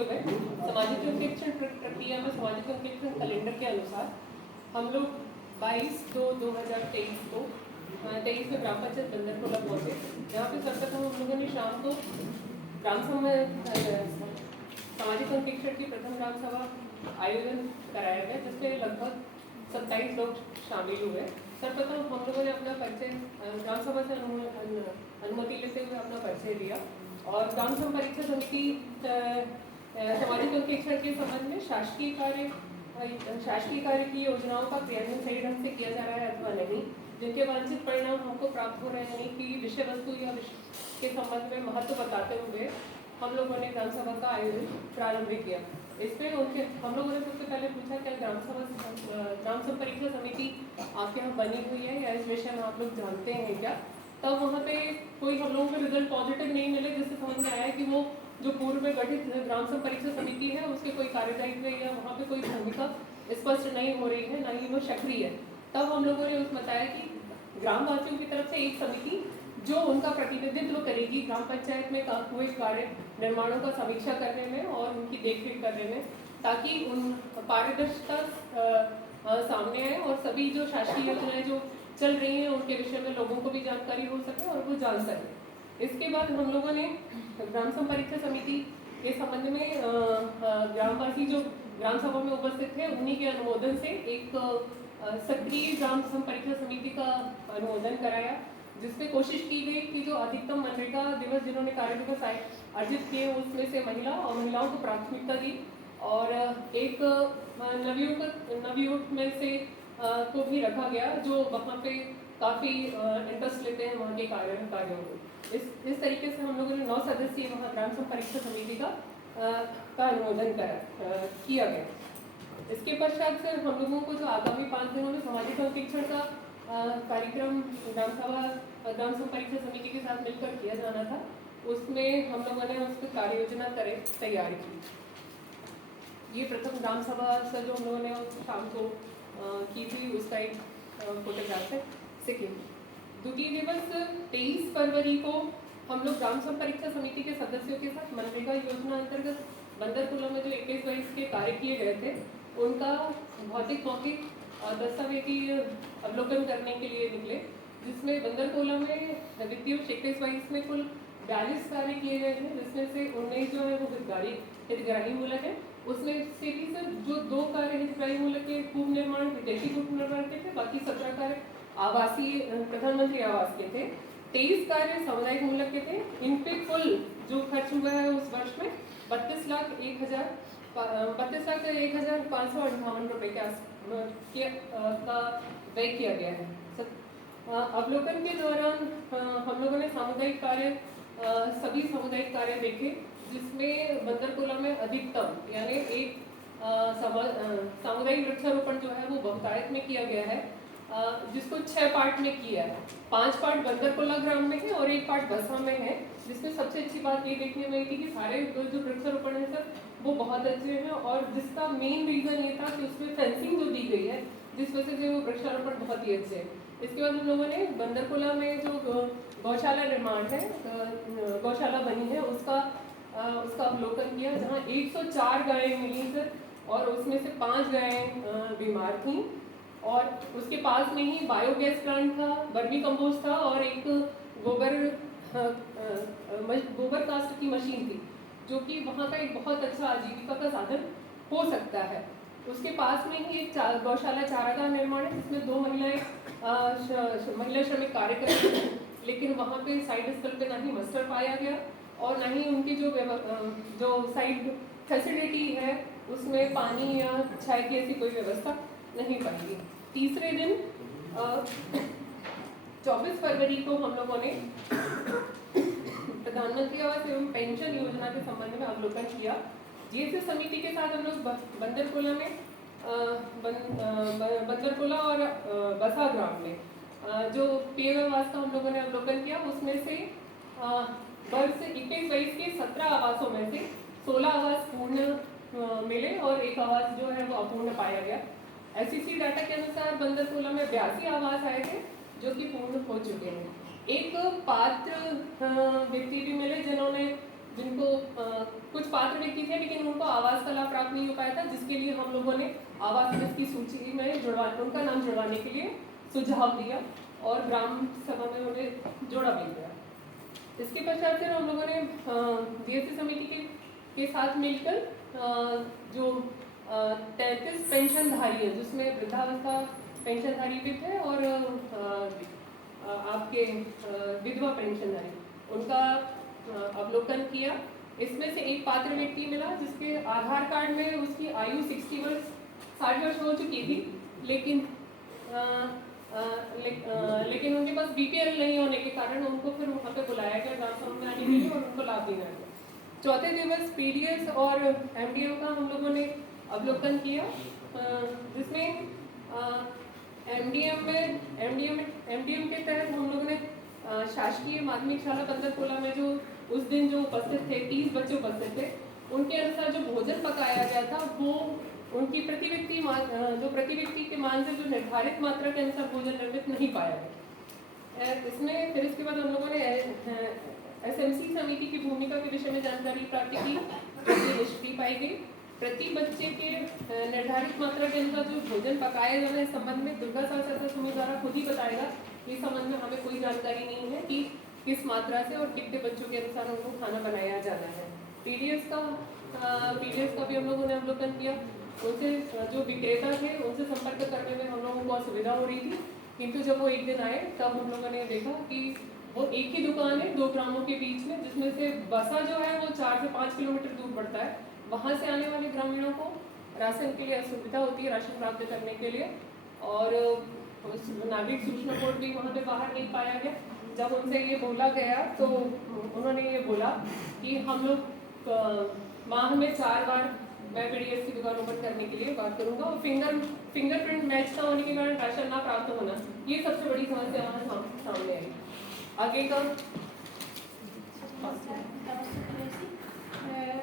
हुए सामाजिक अंकेक्षण प्रक्रिया में सामाजिक अंकेक्षण कैलेंडर के अनुसार हम लोग 22/2/2023 को 23 में ग्राम पंचायत बंदरकोला पहुंचे, जहाँ पे सर्वप्रथम हम लोगों ने शाम को सामाजिक अंकेक्षण की प्रथम ग्राम सभा आयोजन कराया गया, जिसमें लगभग 27 लोग शामिल हुए। सर्वप्रथम हम लोगों ने अपना परिचय ग्राम सभा से अनुमति लेते हुए अपना परिचय दिया और ग्राम संपरीक्षा समिति सामाजिक अंकेक्षण के संबंध में शासकीय कार्य की योजनाओं का क्रियान्वयन सही ढंग से किया जा रहा है अथवा नहीं, जिनके वांछित परिणाम हमको प्राप्त हो रहे हैं नहीं, कि विषय वस्तु या के संबंध में महत्व बताते हुए हम लोगों ने ग्राम सभा का आयोजन प्रारंभ किया। इसमें हम लोगों ने सबसे पहले पूछा क्या ग्राम संपरीक्षा समिति आपके यहाँ बनी हुई है या इस विषय में आप लोग जानते हैं क्या। तब वहाँ पे कोई हम लोगों के रिजल्ट पॉजिटिव नहीं मिले, जिससे समझ में आया कि वो जो पूर्व में गठित ग्राम संपरीक्षा समिति है उसके कोई कार्यदायित्व या वहाँ पे कोई भूमिका स्पष्ट नहीं हो रही है, ना ही वो सक्रिय है। तब हम लोगों ने उस बताया कि ग्रामवासियों की तरफ से एक समिति जो उनका प्रतिनिधित्व करेगी ग्राम पंचायत में हुए कार्य निर्माणों का समीक्षा करने में और उनकी देखरेख करने में, ताकि उन पारदर्शिता सामने आए और सभी जो शासकीय योजनाएं जो चल रही हैं उनके विषय में लोगों को भी जानकारी हो सके और वो जान सके। इसके बाद हम लोगों ने ग्राम संपरीक्षा समिति के संबंध में ग्रामवासी जो ग्राम सभा में उपस्थित थे उन्हीं के अनुमोदन से एक सक्रिय ग्राम संपरीक्षा समिति का अनुमोदन कराया, जिसमें कोशिश की गई कि जो अधिकतम मनरेगा दिवस जिन्होंने कार्य दिवस अर्जित किए उसमें से महिलाओं को प्राथमिकता दी और एक नवयुवक में से को भी रखा गया जो वहाँ पे काफ़ी इंटरेस्ट लेते हैं वहाँ के कार्यों को। इस तरीके से हम लोगों ने 9 सदस्यीय वहाँ ग्राम संपरीक्षा समिति का अनुमोदन किया गया। इसके पश्चात से हम लोगों को जो आगामी 5 दिनों में सामाजिक अंकेक्षण का कार्यक्रम ग्राम संपरीक्षा समिति के साथ मिलकर किया जाना था, उसमें हम लोगों ने उसकी कार्य योजना तैयार की। ये प्रथम ग्राम सभा से जो हम लोगों ने शाम को की थी उसका एक फोटोग्राफ है। सेकेंड द्वितीय दिवस 23 फरवरी को हम लोग ग्राम संपरीक्षा समिति के सदस्यों के साथ मनरेगा योजना अंतर्गत बंदरकोला में जो 21-22 के कार्य किए गए थे उनका भौतिक मौखिक और दस्तावेजी अवलोकन करने के लिए निकले, जिसमें बंदरकोला में वित्तीय 21-22 में कुल 42 कार्य किए गए थे, जिसमें से 19 जो है वो हितग्राही मूलक है। उसमें से भी सर जो 2 कार्य हितग्राही मूलक के पूर्व निर्माण विदेशी पूर्व निर्माण के थे, बाकी 17 कार्य आवासीय प्रधानमंत्री आवास के थे, 23 कार्य सामुदायिक मूलक के थे। इन पे कुल जो खर्च हुआ है उस वर्ष में 32,01,558 रुपये का व्यय किया गया है। अवलोकन के दौरान हम लोगों ने सभी सामुदायिक कार्य देखे, जिसमें बंदरकोला में अधिकतम यानी एक सामुदायिक वृक्षारोपण जो है वो बहुतायत में किया गया है, जिसको 6 पार्ट में किया है। 5 पार्ट बंदरकोला ग्राम में है और 1 पार्ट बसा में है, जिसमें सबसे अच्छी बात ये देखने में आई थी कि सारे जो वृक्षारोपण है सर वो बहुत अच्छे हैं और जिसका मेन रीज़न ये था कि उसमें फेंसिंग जो दी गई है जिस वजह से वो वृक्षारोपण बहुत ही अच्छे है। इसके बाद हम लोगों ने बंदरकोला में जो गौशाला निर्माण है, गौशाला बनी है उसका अवलोकन किया, जहाँ 104 गायें मिली सर और उसमें से 5 गायें बीमार थीं और उसके पास में ही बायोगैस प्लांट था, वर्मी कंपोस्ट था और एक गोबर कास्ट की मशीन थी, जो कि वहाँ का एक बहुत अच्छा आजीविका का साधन हो सकता है। उसके पास में ही एक गौशाला चारागाह निर्माण है, जिसमें 2 महिला श्रमिक कार्य कर रही हैं, लेकिन वहाँ पे साइड स्थल पे ना ही मस्टर पाया गया और ना ही उनकी जो साइड फैसिलिटी है उसमें पानी या चाय की ऐसी कोई व्यवस्था नहीं पाई गई। तीसरे दिन 24 फरवरी को हम लोगों ने प्रधानमंत्री आवास एवं पेंशन योजना के संबंध में अवलोकन किया। जीएसएस समिति के साथ हम लोग बंदरकोला और बसा ग्राम में जो पीएम आवास का हम लोगों ने अवलोकन किया, उसमें से वर्ष 21-22 के 17 आवासों में से 16 आवास पूर्ण मिले और 1 आवास जो है वो अपूर्ण पाया गया। एससीसी डाटा के अनुसार बंदरकोला में 82 आवास आए थे जो कि पूर्ण हो चुके हैं। एक पात्र व्यक्ति भी मिले जिनको कुछ पात्र व्यक्ति थे लेकिन उनको आवास का लाभ प्राप्त नहीं हो पाया था, जिसके लिए हम लोगों ने आवास मित्र की सूची में उनका नाम जुड़वाने के लिए सुझाव दिया और ग्राम सभा में उन्हें जोड़ा भी गया। इसके पश्चात फिर हम लोगों ने DSC समिति के साथ मिलकर जो 33 पेंशनधारी है, जिसमें वृद्धावस्था पेंशनधारी भी थे और आपके विधवा पेंशनधारी, उनका अवलोकन किया। इसमें से एक पात्र व्यक्ति मिला जिसके आधार कार्ड में उसकी आयु 60 वर्ष हो चुकी थी, लेकिन लेकिन उनके पास BPL नहीं होने के कारण उनको फिर वहाँ पे बुलाया गया ग्राम सभा में आने के लिए और उनको लाभ दिया गया। चौथे दिवस PDS और MDM का हम लोगों ने अवलोकन किया, जिसमें MDM के तहत हम लोगों ने शासकीय माध्यमिक शाला पंतरकोला में जो उस दिन जो उपस्थित थे 30 बच्चे उपस्थित थे, उनके अनुसार जो भोजन पकाया गया था वो उनकी प्रति व्यक्ति के मान से जो निर्धारित मात्रा के अनुसार भोजन निर्मित नहीं पाया गया। इसमें फिर इसके बाद हम लोगों ने SMC समिति की भूमिका के विषय में जानकारी प्राप्त की, जो निष्क्रिय पाई गई। प्रति बच्चे के निर्धारित मात्रा के अनुसार जो भोजन पकाया जाना है, इस संबंध में दुर्गा सांसद समूह द्वारा खुद ही बताएगा। इस संबंध में हमें कोई जानकारी नहीं है कि किस मात्रा से और कितने बच्चों के अनुसार उनको खाना बनाया जाना है। PDS का भी हम लोगों ने अवलोकन किया। उनसे जो विक्रेता थे उनसे संपर्क करने में हम लोगों को असुविधा हो रही थी, किंतु जब वो एक दिन आए तब हम लोगों ने देखा कि वो एक ही दुकान है 2 ग्रामों के बीच में, जिसमें से बसा जो है वो 4 से 5 किलोमीटर दूर पड़ता है। वहाँ से आने वाले ग्रामीणों को राशन के लिए असुविधा होती है, राशन प्राप्त करने के लिए, और नागरिक सूचना बोर्ड भी वहाँ पे बाहर नहीं पाया गया। जब उनसे ये बोला गया तो उन्होंने ये बोला कि हम लोग माह में 4 बार मैं PDS की दुकान ओपन करने के लिए बात करूंगा, और फिंगरप्रिंट मैच ना होने के कारण राशन ना प्राप्त होना, ये सबसे बड़ी समस्या वहाँ सामने आई। आगे का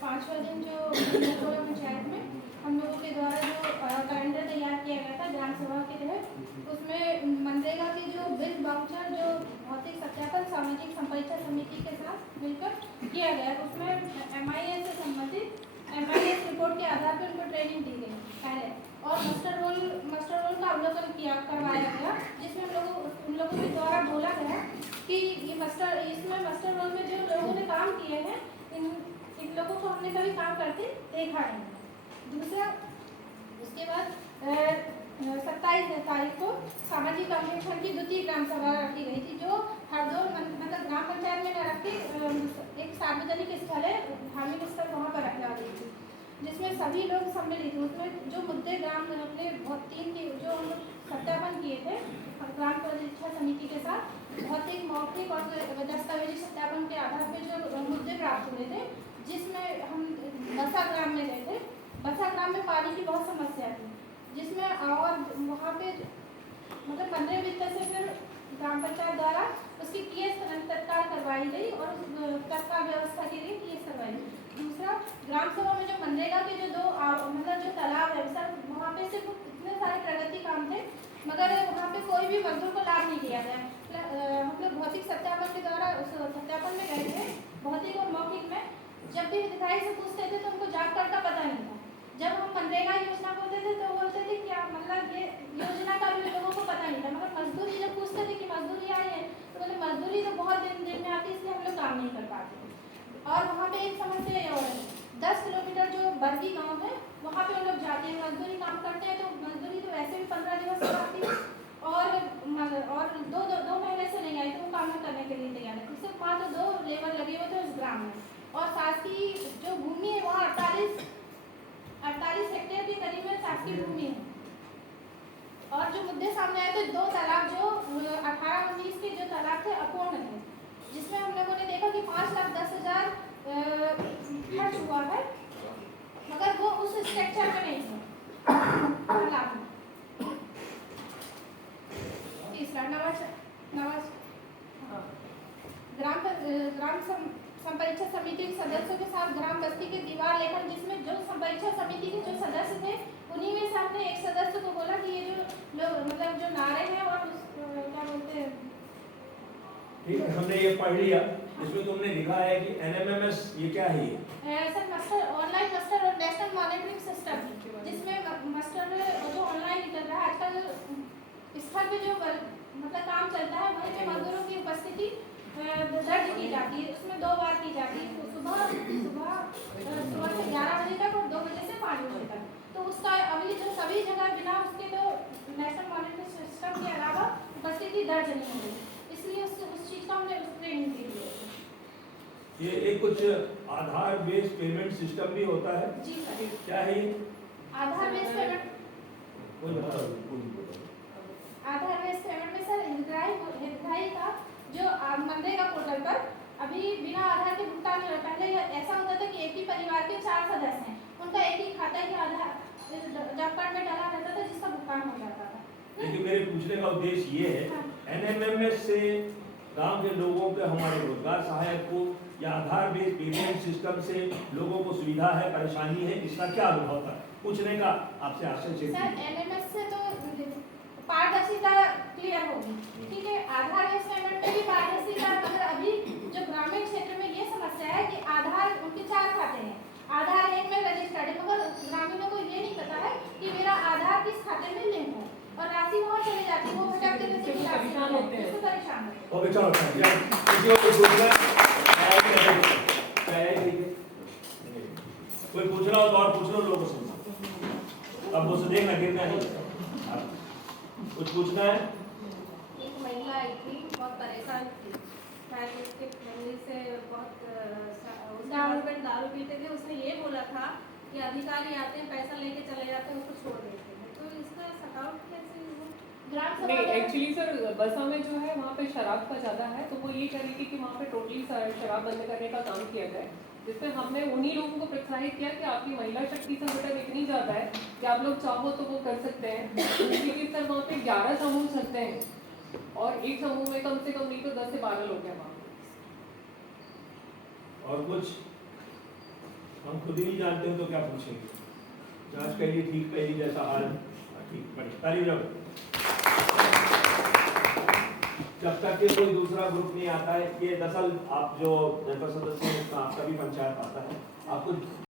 5वां दिन जो पंतरकोला पंचायत में हम लोगों के द्वारा जो कैलेंडर तैयार किया गया था ग्राम सभा के तहत, उसमें मनरेगा के जो बिल बाउचर जो भौतिक सत्यापन सामाजिक संपरीक्षा समिति के साथ मिलकर किया गया, उसमें MIS से संबंधित MIS रिपोर्ट के आधार पर उनको ट्रेनिंग दी गई पहले, और मास्टर रोल का अवलोकन करवाया गया, जिसमें उन लोगों के द्वारा बोला गया कि ये इसमें मास्टर रोल में जो लोगों ने काम किए हैं, इन लोगों को हमने कभी काम करते देखा नहीं। दूसरा, उसके बाद 27 तारीख को सामाजिक अन्वेषण की 2री ग्राम सभा रखी गई थी, जो हरदोल मतलब ग्राम पंचायत में न रखी एक सार्वजनिक स्थल है, धार्मिक स्थल, वहाँ पर रखा गई थी, जिसमें सभी लोग सम्मिलित हुए। उसमें जो मुद्दे ग्राम अपने 3 के जो हम लोग सत्यापन किए थे ग्राम परीक्षा समिति के साथ, भौतिक मौखिक और दस्तावेजी सत्यापन के आधार पर जो मुद्दे प्राप्त हुए थे, जिसमें हम बसा ग्राम में गए थे। बसा ग्राम में पानी की बहुत समस्या थी, जिसमें और वहाँ पे मतलब 15 वित्त से फिर ग्राम पंचायत द्वारा उसकी केस तत्काल करवाई गई और तत्काल व्यवस्था के लिए केस करवाई गई। दूसरा, ग्राम सभा में जो मनरेगा के जो 2 मतलब जो तालाब है सर, वहाँ पे सिर्फ इतने सारे प्रगति काम थे, मगर वहाँ पे कोई भी मजदूर को लाभ नहीं दिया गया। हम लोग भौतिक सत्यापन के द्वारा उस सत्यापन में गए थे, भौतिक और मौखिक में। जब भी अधिकारी से पूछते थे तो उनको जॉब कार्ड का पता नहीं था। जब हम मनरेगा योजना बोलते थे तो बोलते थे क्या मतलब ये योजना का भी लोगों को पता नहीं था। मगर मजदूरी जब पूछते थे कि मजदूरी आई है तो बोले मजदूरी तो बहुत दिन में आती है, इसलिए हम लोग काम नहीं कर पाते। और वहाँ पे एक समस्या ये और है, 10 किलोमीटर जो बरगी गाँव है वहाँ पे हम लोग जाते हैं, मजदूरी काम करते हैं, तो मजदूरी तो वैसे भी 15 दिवस से आती है और दो महीने से नहीं आई, तो वो काम करने के लिए तैयार है। सिर्फ वहाँ तो 2 लेबर लगे हुए थे उस ग्राम में, और शासकीय जो भूमि है वहाँ 48 हेक्टेयर के करीब में शासकीय भूमि है। और जो मुद्दे सामने आए थे, 2 तालाब जो 18-19 के जो तालाब थे अपूर्ण थे, जिसमें हम लोगों ने देखा कि 5,10,000 खर्च हुआ है, मगर वो उस स्ट्रक्चर में नहीं है तालाब में। तीसरा, ग्राम संपरीक्षा समिति के सदस्यों के साथ ग्राम बस्ती के दीवार लेखन, जिसमें जो संपरीक्षा समिति के जो सदस्य थे उन्हीं में से हमने एक सदस्य को बोला कि ये जो लोग मतलब जो नारे हैं और क्या बोलते हैं, ठीक है, हमने ये पढ़ लिया। इसमें तुमने लिखा है कि NMMS, ये क्या है ये? सर मास्टर ऑनलाइन मास्टर और नेशनल मॉनिटरिंग सिस्टम, जिसमें मास्टर जो ऑनलाइन निकल रहा है आजकल स्थल पे जो मतलब काम चलता है वहीं पे मजदूरों की उपस्थिति दर्ज की जाती है। उसमें 2 बार की जाती है, सुबह से 11 बजे तक और 2 बजे से 5 बजे तक। तो उसका अभी जो सभी जगह बिना उसके तो नेशनल मॉनिटरिंग सिस्टम के अलावा उपस्थिति दर्ज नहीं हुई, इसलिए उस चीज़ का हमने ट्रेनिंग दी है। ये एक कुछ आधार बेस्ड पेमेंट सिस्टम भी होता है? जी सर। क्या है ये? आधार बेस्ड पेमेंट, कोई बताओ। आधार बेस्ड पेमेंट में सर हितग्राही का जो मनरेगा पोर्टल पर अभी बिना आधार के भुगतान नहीं हो। पहले ऐसा होता था कि एक ही परिवार के 4 सदस्य हैं, उनका एक ही खाता के आधार डाक कार्ड में डाला रहता था, जिसका भुगतान हो जाता था। लेकिन मेरे पूछने का उद्देश्य ये है, NMMS से गांव के लोगों के हमारे रोजगार सहायक को या आधार बेस्ड पेमेंट सिस्टम से लोगों को सुविधा है, परेशानी है, इसका क्या अनुभव था? पूछने का आपसे आशय सर NMS से तो पारदर्शिता क्लियर होगी, ठीक है। आधार बेस्ड पेमेंट में भी पारदर्शिता, मगर अभी जो ग्रामीण क्षेत्र में ये समस्या है कि आधार उनके 4 खाते हैं, आधार एक में रजिस्टर्ड है, मगर ग्रामीणों को ये नहीं पता है कि मेरा आधार किस खाते में लिंक है और राशि वहाँ चली जाती है, वो भटकते रहते हैं, परेशान होते हैं। इससे परेशान होते हैं। ओके चलो किसी को पूछना कोई पूछ रहा हो तो और पूछ लो, लोगों से अब मुझसे देखना गिरना नहीं। कुछ पूछना है? एक महिला आई थी, बहुत परेशान थी, शायद उसके फैमिली से बहुत उसके हस्बैंड दारू पीते थे। उसने ये बोला था कि अधिकारी आते हैं, पैसा लेके चले जाते हैं, उसको छोड़ देते हैं। तो इसका सकाउट कैसे हुआ? ग्राम सभा नहीं, एक्चुअली सर बसा में जो है वहाँ पे शराब का ज़्यादा है, तो वो ये कह रही थी कि वहाँ पे टोटली शराब बंद करने का काम किया जाए, जिसमें हमने उन्हीं लोगों को प्रोत्साहित किया कि आपकी महिला शक्ति संगठन इतनी ज़्यादा है कि आप लोग चाहो तो वो कर सकते हैं। क्योंकि सर वहाँ पे 11 समूह चलते हैं और एक समूह में कम से कम नहीं तो 10 से 12 लोग हैं वहाँ। और कुछ हम खुद ही नहीं जानते हो तो क्या पूछेंगे? जांच करिए, ठीक करिए, जैसा हाल ठीक बढ़िया। ताली बजाओ। जब तक कि कोई दूसरा ग्रुप नहीं आता है, ये दरअसल आप जो जनपद सदस्य हैं, आपका भी पंचायत आता है, आपको